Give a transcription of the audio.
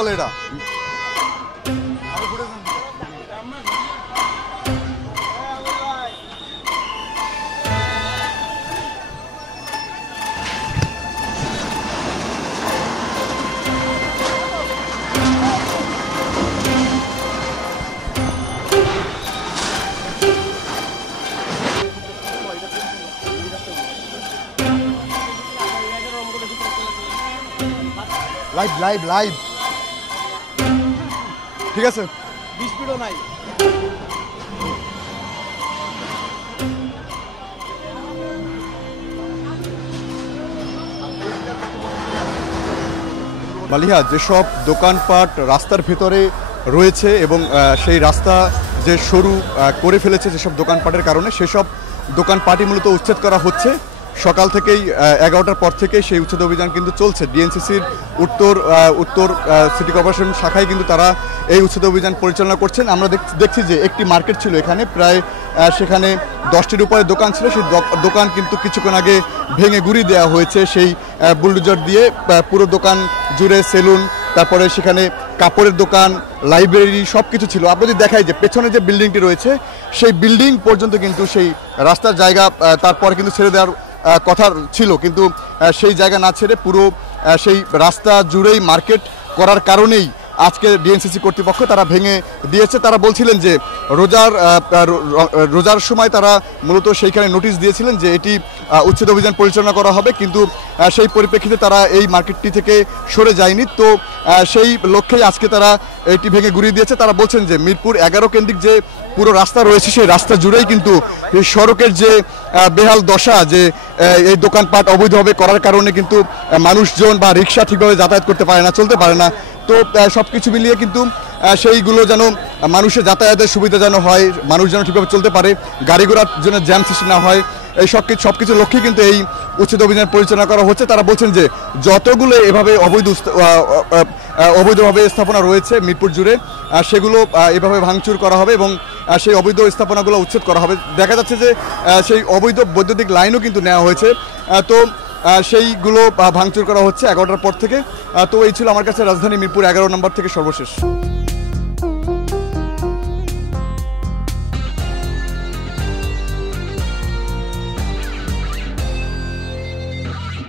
বলে এটা? Live live live ঠিক আছে, স্পিডও নাই। মালিহা, যেসব দোকানপাট রাস্তার ভেতরে রয়েছে এবং সেই রাস্তা যে সরু করে ফেলেছে যেসব দোকানপাটের কারণে, সেসব দোকানপাটই মূলত উচ্ছেদ করা হচ্ছে। সকাল থেকেই 11টার পর থেকে সেই উচ্ছেদ অভিযান কিন্তু চলছে। ডিএনসিসির উত্তর সিটি কর্পোরেশন শাখায় কিন্তু তারা এই উচ্ছেদ অভিযান পরিচালনা করছেন। আমরা দেখছি যে একটি মার্কেট ছিল এখানে, প্রায় সেখানে 10টির উপরে দোকান ছিল। সেই দোকান কিন্তু কিছুক্ষণ আগে ভেঙে গুঁড়ি দেওয়া হয়েছে সেই বুলডোজার দিয়ে। পুরো দোকান জুড়ে সেলুন, তারপরে সেখানে কাপড়ের দোকান, লাইব্রেরি সব কিছু ছিল। আপনাদের দেখাই যে পেছনে যে বিল্ডিংটি রয়েছে সেই বিল্ডিং পর্যন্ত কিন্তু সেই রাস্তার জায়গা তারপরে কিন্তু ছেড়ে দেওয়ার কথা ছিল, কিন্তু সেই জায়গা না ছেড়ে পুরো সেই রাস্তা জুড়েই মার্কেট করার কারণেই আজকে ডিএনসিসি কর্তৃপক্ষ তারা ভেঙে দিয়েছে। তারা বলছিলেন যে রোজার সময় তারা মূলত সেইখানে নোটিশ দিয়েছিলেন যে এটি উচ্ছেদ অভিযান পরিচালনা করা হবে, কিন্তু সেই পরিপ্রেক্ষিতে তারা এই মার্কেটটি থেকে সরে যায়নি। তো সেই লক্ষ্যেই আজকে তারা এটি ভেঙে গুঁড়িয়ে দিয়েছে। তারা বলছেন যে মিরপুর 11 কেন্দ্রিক যে পুরো রাস্তা রয়েছে সেই রাস্তা জুড়েই কিন্তু এই সড়কের যে বেহাল দশা, যে এই দোকানপাট অবৈধভাবে করার কারণে কিন্তু মানুষজন বা রিক্সা ঠিকভাবে যাতায়াত করতে পারে না, চলতে পারে না। তো সব কিছু মিলিয়ে কিন্তু সেইগুলো যেন মানুষের যাতায়াতের সুবিধা যেন হয়, মানুষ যেন ঠিকভাবে চলতে পারে, গাড়ি ঘোড়ার জন্য জ্যাম সৃষ্টি না হয়, এই সব কিছু লক্ষ্যে কিন্তু এই উচ্ছেদ অভিযান পরিচালনা করা হচ্ছে। তারা বলছেন যে যতগুলো এভাবে অবৈধভাবে স্থাপনা রয়েছে মিরপুর জুড়ে, সেগুলো এভাবে ভাঙচুর করা হবে এবং সেই অবৈধ স্থাপনাগুলো উচ্ছেদ করা হবে। দেখা যাচ্ছে যে সেই অবৈধ বৈদ্যুতিক লাইনও কিন্তু নেওয়া হয়েছে। তো সেইগুলো ভাঙচুর করা হচ্ছে 11টার পর থেকে। তো এই ছিল আমার কাছে রাজধানী মিরপুর 11 নম্বর থেকে সর্বশেষ।